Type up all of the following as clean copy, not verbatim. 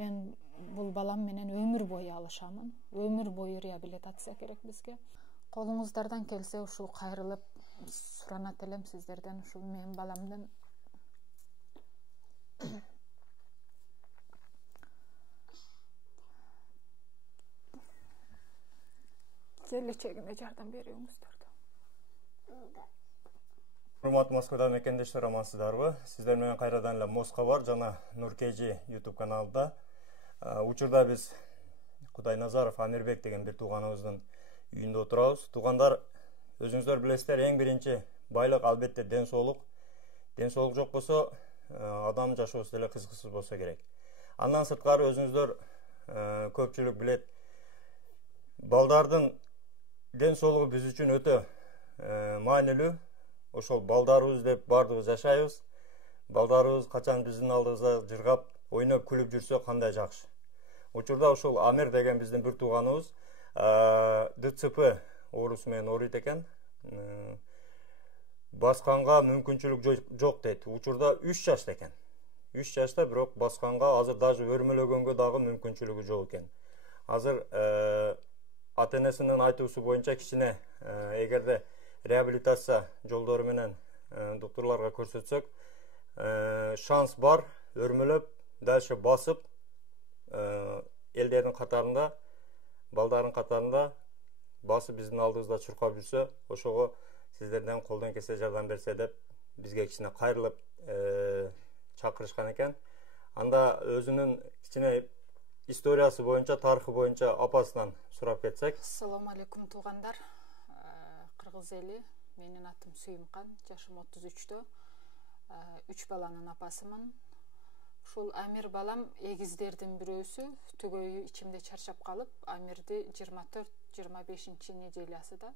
Мен бул балам менен өмүр бою алышамын. Өмүр бою реабилитация керек бизге. Колуңуздардан келсе ушул кайрылып суранат элем сиздерден, ушул менин баламдын келечегине жардам берүүңүздөрдү. Урматтуу Москвадан мекендештер, амансыздарбы? Сиздер менен кайрадан эле Москва жана Нур KG YouTube каналында. Учурда биз Кудайназаров Амирбек деген бир тууганыбыздын үйүндө отурабыз. Туугандар, өзүңүздөр билесиздер, эң биринчи байлык албетте ден соолук. Ден соолук жок болсо, адам жашоосу деле кызыксыз болсо керек. Андан сырткары өзүңүздөр көпчүлүк билет, балдардын ден соолугу биз үчүн өтө маанилүү. Ошол балдарыбыз деп бардыгыбыз жашайбыз. Балдарыбыз качан биздин алдыбызда жыргап, ойноп, күлүп жүрсө кандай жакшы. Учурда ушул Амир деген биздин бир тууганыбыз ДЦП оорусу менен ооруйт экен. Басканга мүмкүнчүлүк жок дейт. Учурда 3 жашта экен. 3 жашта, бирок басканга азыр даже өрмөлөгөнгө дагы мүмкүнчүлүгү жок экен. Азыр ата-энесинин айтуусу боюнча кичине эгерде реабилитация жолдору менен доктурларга көрсөтсөк, шанс бар, өрмөлөп, дальше басып, элдердин катарында, балдардын катарында басып биздин алдыбызда чуркап жүрсө, ошого сиздерден колдон келсе жардам берсе деп бизге кичине кайрылып чакырышкан экен. Анда өзүнүн кичине историясы боюнча, тарыхы боюнча апасынан сурап кетсек. Ассаламу алейкум туугандар. Кыргыз эли, менин атым Сүйүмкан, жашым 33-тө. 3 баланын апасымын. Ушул Амир балам эгиздердин бирөөсү, түгөйү ичимде чарчап калып, Амирди 24-25 неделясыда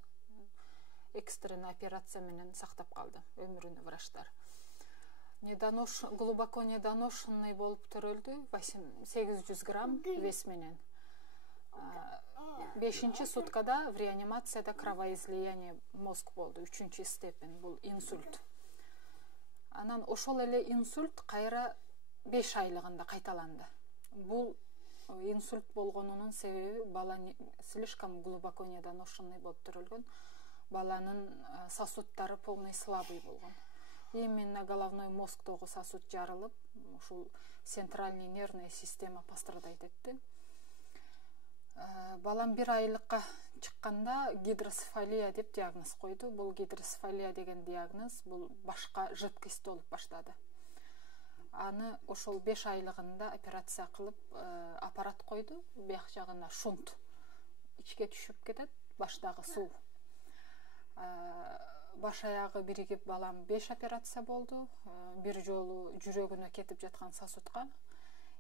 экстренный операция менен сактап калды өмүрүнө врачтар. Глубоко недоношенный болуп төрөлдү, 800 грамм вес менен. 5-нчи суткада в реанимацияда кровоизлияние мозг болду, 3-нчү степень, бул инсульт. Анан ошол эле инсульт кайра 5 айлыгында кайталанды. Бул инсульт болгонунун себеби бала слишком глубоко недоношенный болуп төрөлгөн, баланын сосудтары полный слабый болгон. Именно головной мозгдогу сосуд жарылып, ушул центральный нервная система пострадать этти. Балам 1 айлыкка чыкканда гидросефалия деп диагноз койду. Бул гидросефалия деген диагноз бул башка жидкость болуп баштады. Аны ошол 5 айлыгында операция кылып аппарат койду. Бияк жагына шунт ичке түшүп кетет, баштагы суу. Баш аягы биригип балам 5 операция болду. Бир жолу жүрөгүнө кетип жаткан сосудка,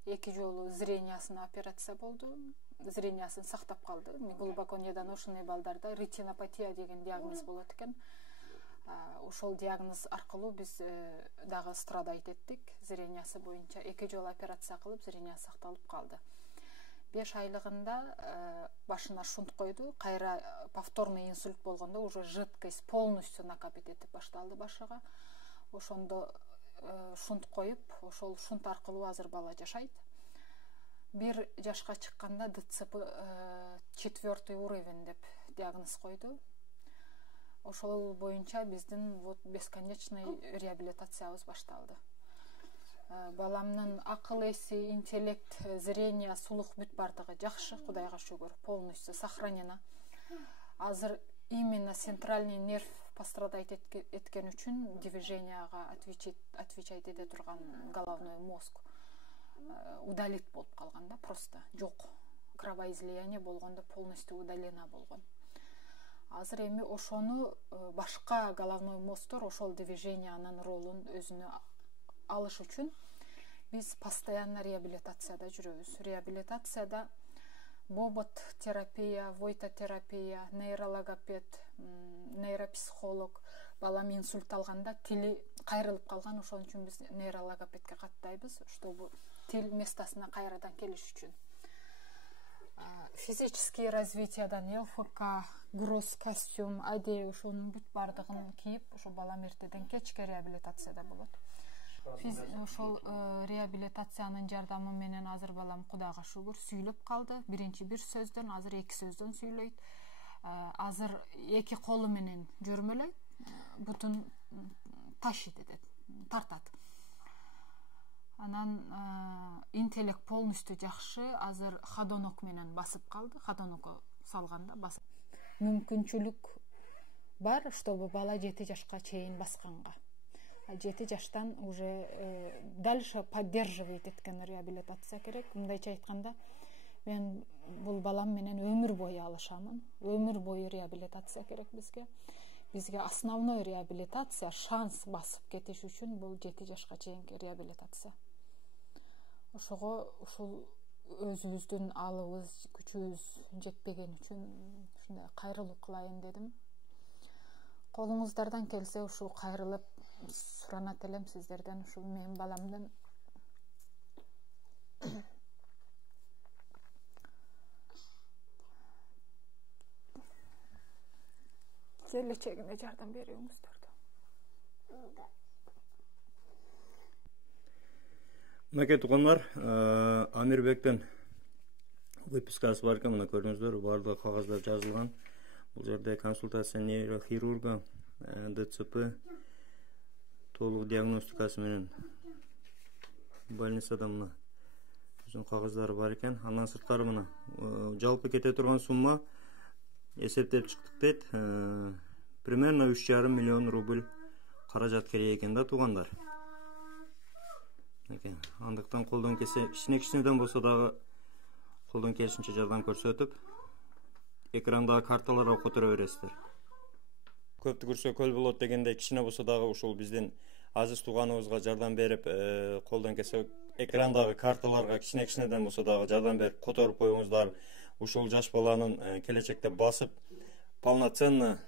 2 жолу зрениясына операция болду. Зрениясын сактап калды. Глубоко недоношенный балдарда ретинопатия деген диагноз болот экен. Ошол диагноз аркылуу биз дагы страдайт эттик. Зрениясы боюнча 2 жолу операция кылып, зрения сакталып калды. 5 айлыгында башына шунт койду. Кайра повторный инсульт болгондо уже жидкость полностью накапить этип башталды башыга. Ошондо шунт коюп, ошол шунт аркылуу азыр бала жашайт. 1 жашка чыкканда ДЦП 4 уровень деп диагноз койду. Ошол боюнча биздин бесконечный реабилитациябыз башталды. Баламдын акыл эси, интеллект, зрение, слух бүт бардыгы жакшы, Кудайга шүгүр, полностью сохранена. Азыр именно центральный нерв пострадать эткен үчүн движенияга отвечать эте турган головной мозг удалит болуп калган да, просто жок. Кровоизлияние болгондо полностью удалена болгон. Азыр эми ошону башка головной мозгтор ошол движениянын ролун өзүнө алыш үчүн биз постоянно реабилитацияда жүрөбүз. Реабилитацияда бобот терапия, войтотерапия, нейрологопед, нейропсихолог. Балам инсульт алганда тили кайрылып калган, ошон үчүн биз нейрологопедке каттайбыз, чтобы тил местосуна кайрадан келиш үчүн. Физические развитиядан ЛФК, гроз костюм, адей ошонун бүт бардыгын кийип, ошо балам эртеден кечке реабилитацияда болот. Биз ошол реабилитациянын жардамы менен азыр балам Кудайга шүгүр сүйлөп калды. Биринчи бир сөздөн азыр 2 сөздөн сүйлөйт. Азыр 2 колу менен жүрмөлөйт. Бутун ташыйт этет, тартат. Анан интеллект полностью жакшы. Азыр ходонок менен басып калды. Ходонокко салганда басып. Мүмкүнчүлүк бар, чтобы бала 7 жашка чейин басканга. 7 жаштан уже дальше поддерживать эткен реабилитация керек. Мындайча айтканда, мен бул балам менен өмүр бою алышамын. Өмүр бою реабилитация керек бизге. Бизге основной реабилитация, шанс басып кетиш үчүн бул 7 жашка чейинки реабилитация. Ошого ушул өзүбүздүн алыбыз, күчүбүз жетпеген үчүн ушундай кайрылуу кылайын дедим. Колуңуздардан келсе ушул кайрылып суранат элем сиздерден, ушул менин баламдын келечегине жардам берүүңүздөрдү. Мынакей туугандар, Амирбектин выпискасы бар экен, мына көрүңүздөр, баардык кагаздар жазылган. Бул жерде консультация нейрохирурга, ДЦП, толук диагностикасы менен больницада мына өзүнүн кагаздары бар экен. Андан сырткары мына жалпы кете турган сумма эсептеп чыктык дейт. Примерно 3,5 миллион рубль каражат керек экен да туугандар. Андыктан колдон келсе кичинеден болсо дагы колдон келишинче жардам көрсөтүп, экрандагы карталарга которо бересиздер. Көптү көрсө көл болот дегенде кичине болсо дагы ушул биздин азиз тууганыбызга жардам берип, колдон келсе экрандагы карталарга кичинеден болсо дагы жардам берип которуп коюңуздар. Ушул жаш баланын келечекте басып полноценно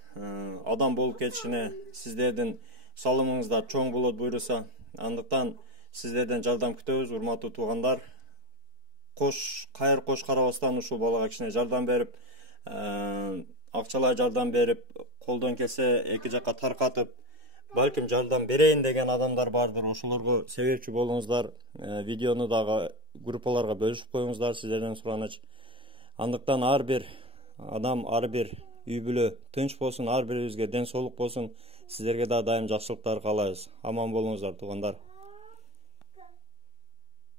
адам болуп кетишине сиздердин салымыңыздар чоң болот буйруса. Андыктан сиздерден жардам күтөбүз, урматтуу туугандар. Кайыр кош карабастан ушул балага кичине жардам берип, акчалай жардам берип, колдон келсе эки жакка таркатып, балким жардам берейин деген адамдар бардыр. Ошолорго себепчи болуңуздар, видеону дагы группаларга бөлүшүп коюңуздар, сиздерден сураныч. Андыктан ар бир адам, ар бир үй бүлө тынч болсун, ар бирибизге ден соолук болсун. Сиздерге да дайым жакшылыктар каалайбыз. Аман болуңуздар туугандар.